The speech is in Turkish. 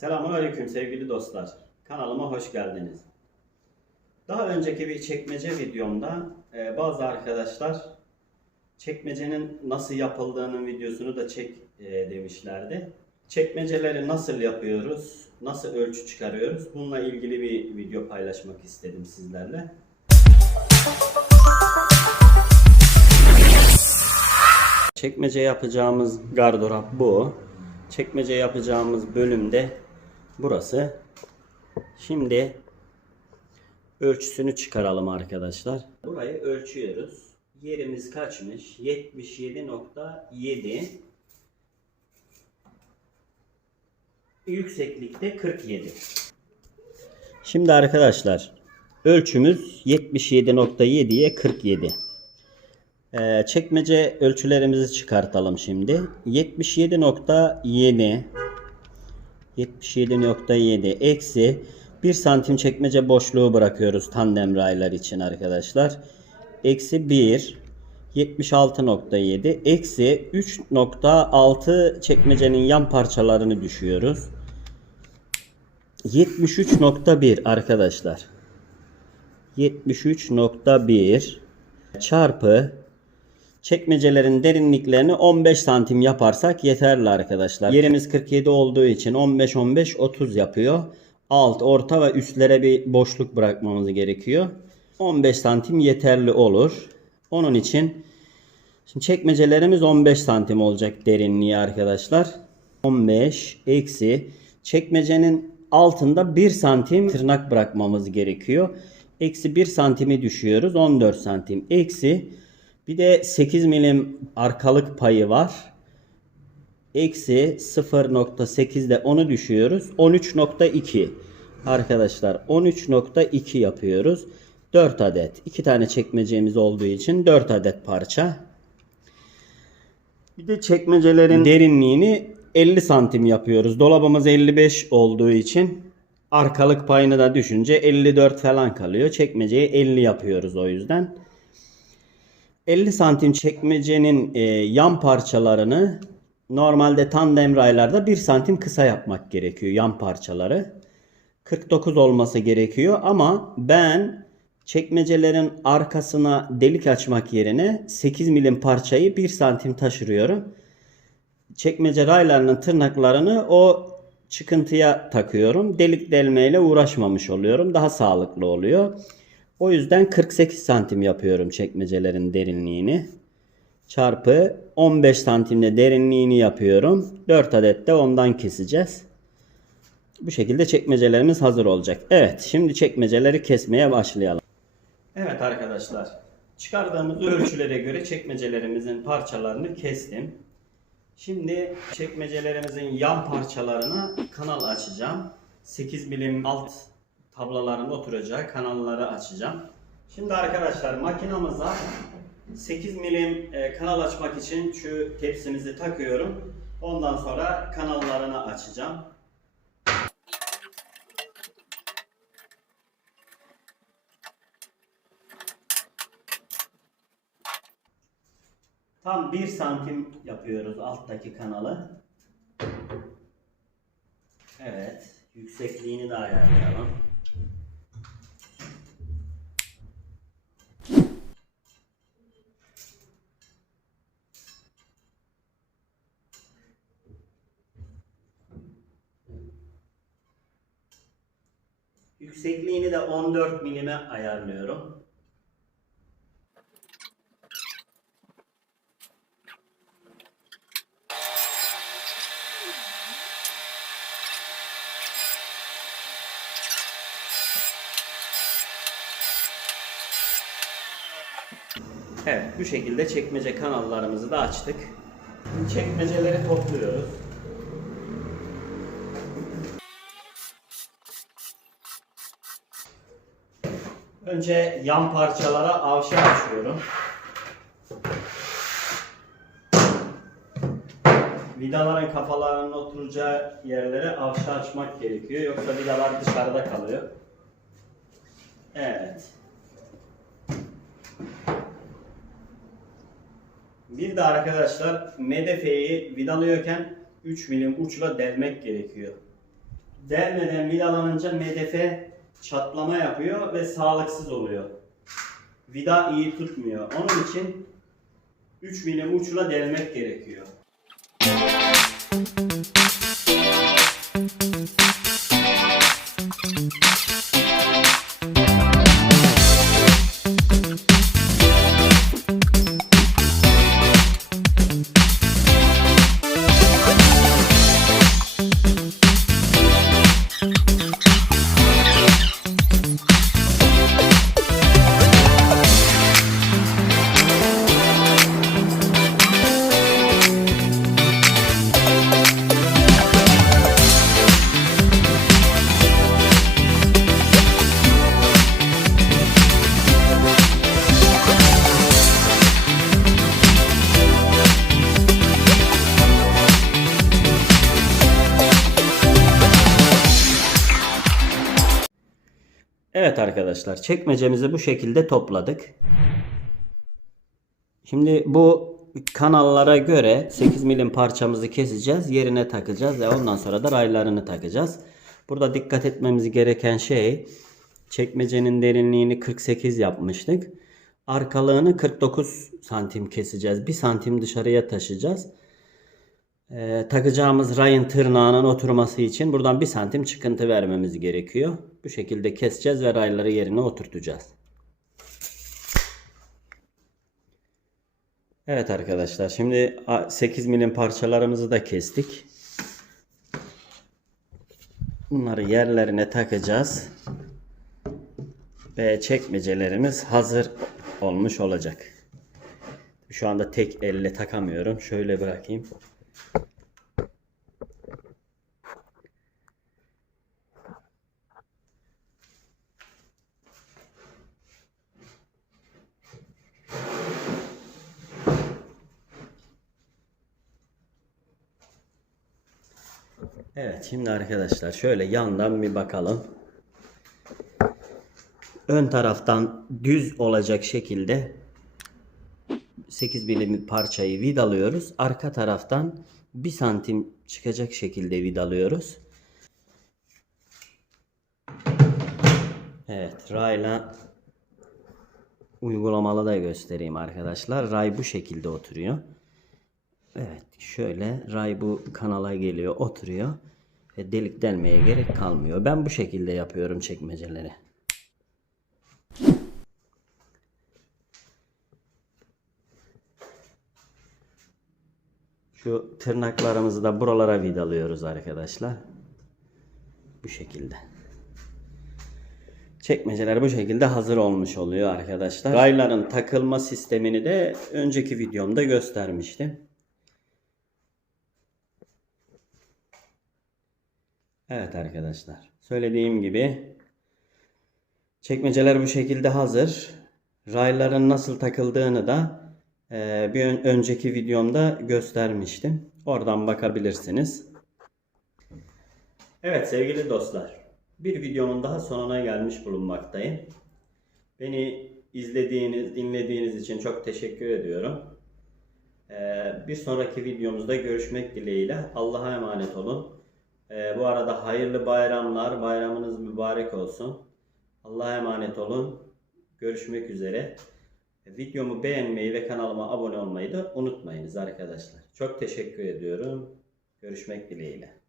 Selamünaleyküm sevgili dostlar. Kanalıma hoş geldiniz. Daha önceki bir çekmece videomda e, bazı arkadaşlar çekmecenin nasıl yapıldığının videosunu da çek e, demişlerdi. Çekmeceleri nasıl yapıyoruz, nasıl ölçü çıkarıyoruz bununla ilgili bir video paylaşmak istedim sizlerle. Çekmece yapacağımız gardırop bu. Çekmece yapacağımız bölümde burası. Şimdi ölçüsünü çıkaralım arkadaşlar. Burayı ölçüyoruz. Yerimiz kaçmış? 77.7 Yükseklikte 47 Şimdi arkadaşlar ölçümüz 77.7'ye 47 ee, çekmece ölçülerimizi çıkartalım şimdi. 77.7 77.7 eksi 1 santim çekmece boşluğu bırakıyoruz tandem raylar için arkadaşlar. Eksi 1 76.7 eksi 3.6 çekmecenin yan parçalarını düşüyoruz. 73.1 arkadaşlar. 73.1 çarpı Çekmecelerin derinliklerini 15 santim yaparsak yeterli arkadaşlar. Yerimiz 47 olduğu için 15 15 30 yapıyor. Alt, orta ve üstlere bir boşluk bırakmamız gerekiyor. 15 santim yeterli olur. Onun için şimdi çekmecelerimiz 15 santim olacak derinliği arkadaşlar. 15 eksi çekmecenin altında 1 santim tırnak bırakmamız gerekiyor. Eksi 1 santimi düşüyoruz. 14 santim. Eksi bir de 8 milim arkalık payı var. Eksi 0.8'de onu düşüyoruz. 13.2 arkadaşlar 13.2 yapıyoruz. 4 adet. 2 tane çekmecemiz olduğu için 4 adet parça. Bir de çekmecelerin derinliğini 50 santim yapıyoruz. Dolabımız 55 olduğu için arkalık payını da düşünce 54 falan kalıyor. Çekmeceyi 50 yapıyoruz o yüzden. 50 santim çekmecenin e, yan parçalarını normalde tandem raylarda 1 santim kısa yapmak gerekiyor yan parçaları. 49 olması gerekiyor ama ben çekmecelerin arkasına delik açmak yerine 8 milim parçayı 1 santim taşırıyorum. Çekmece raylarının tırnaklarını o çıkıntıya takıyorum. Delik delmeyle uğraşmamış oluyorum. Daha sağlıklı oluyor. O yüzden 48 santim yapıyorum çekmecelerin derinliğini. Çarpı 15 santimde derinliğini yapıyorum. 4 adet de ondan keseceğiz. Bu şekilde çekmecelerimiz hazır olacak. Evet şimdi çekmeceleri kesmeye başlayalım. Evet arkadaşlar. Çıkardığımız ölçülere göre çekmecelerimizin parçalarını kestim. Şimdi çekmecelerimizin yan parçalarına kanal açacağım. 8 milim alt tablaların oturacağı kanalları açacağım. Şimdi arkadaşlar makinamıza 8 milim e, kanal açmak için şu tepsimizi takıyorum. Ondan sonra kanallarını açacağım. Tam 1 santim yapıyoruz alttaki kanalı. Evet. Yüksekliğini de ayarlayalım. Yüksekliğini de 14 milime ayarlıyorum. Evet bu şekilde çekmece kanallarımızı da açtık. Çekmeceleri topluyoruz. Önce yan parçalara avşa açıyorum. Vidaların kafalarının oturacağı yerlere avşa açmak gerekiyor. Yoksa vidalar dışarıda kalıyor. Evet. Bir de arkadaşlar medefeyi vidalıyorken 3 milim uçla delmek gerekiyor. delmeden vidalanınca medefe çatlama yapıyor ve sağlıksız oluyor. Vida iyi tutmuyor. Onun için 3 milim uçla delmek gerekiyor. Evet arkadaşlar çekmecemizi bu şekilde topladık. Şimdi bu kanallara göre 8 milim parçamızı keseceğiz. Yerine takacağız ve ondan sonra da raylarını takacağız. Burada dikkat etmemiz gereken şey çekmecenin derinliğini 48 yapmıştık. Arkalığını 49 santim keseceğiz. 1 santim dışarıya taşıyacağız. Ee, takacağımız rayın tırnağının oturması için buradan 1 santim çıkıntı vermemiz gerekiyor. Bu şekilde keseceğiz ve rayları yerine oturtacağız. Evet arkadaşlar şimdi 8 milim parçalarımızı da kestik. Bunları yerlerine takacağız. Ve çekmecelerimiz hazır olmuş olacak. Şu anda tek elle takamıyorum. Şöyle bırakayım. Evet şimdi arkadaşlar şöyle yandan bir bakalım. Ön taraftan düz olacak şekilde 8 milim parçayı vidalıyoruz. Arka taraftan 1 santim çıkacak şekilde vidalıyoruz. Evet rayla uygulamalı da göstereyim arkadaşlar. Ray bu şekilde oturuyor. Evet şöyle ray bu kanala geliyor oturuyor ve delik delmeye gerek kalmıyor. Ben bu şekilde yapıyorum çekmeceleri. Şu tırnaklarımızı da buralara vidalıyoruz arkadaşlar. Bu şekilde. Çekmeceler bu şekilde hazır olmuş oluyor arkadaşlar. Rayların takılma sistemini de önceki videomda göstermiştim. Evet arkadaşlar. Söylediğim gibi çekmeceler bu şekilde hazır. Rayların nasıl takıldığını da bir ön- önceki videomda göstermiştim. Oradan bakabilirsiniz. Evet sevgili dostlar. Bir videomun daha sonuna gelmiş bulunmaktayım. Beni izlediğiniz, dinlediğiniz için çok teşekkür ediyorum. Ee, bir sonraki videomuzda görüşmek dileğiyle. Allah'a emanet olun. Ee, bu arada hayırlı bayramlar. Bayramınız mübarek olsun. Allah'a emanet olun. Görüşmek üzere. Videomu beğenmeyi ve kanalıma abone olmayı da unutmayınız arkadaşlar. Çok teşekkür ediyorum. Görüşmek dileğiyle.